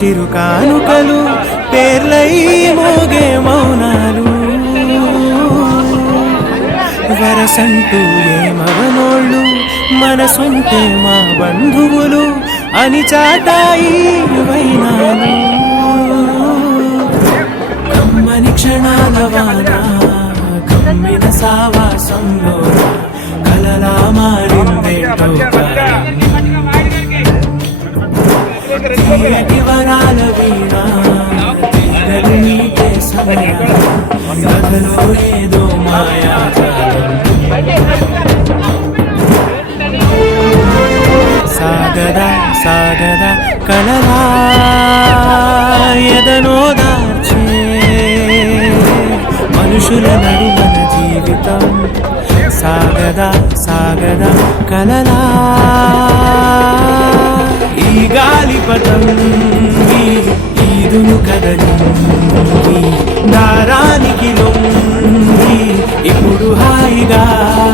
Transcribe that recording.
చిరుకానుకలు పేర్లై మోగే మౌనాలు వరసంటూ ఏమవనోళ్ళు మనసుంటే మా బంధువులు అని చాటాయి వైనాలు కమ్మని క్షణాల వాన కమ్మిన సావాసంలో కలలా మారిందేటో వరాల వీణ తీగలు నీటే సమయం కథలో ఏదో మాయా సాగదా సాగదా కలలా ఎదనో దార్చే మనుషుల నడుమన జీవితం సాగదా సాగదా కలలా ఈ గాలిపటం ఈదును కదలి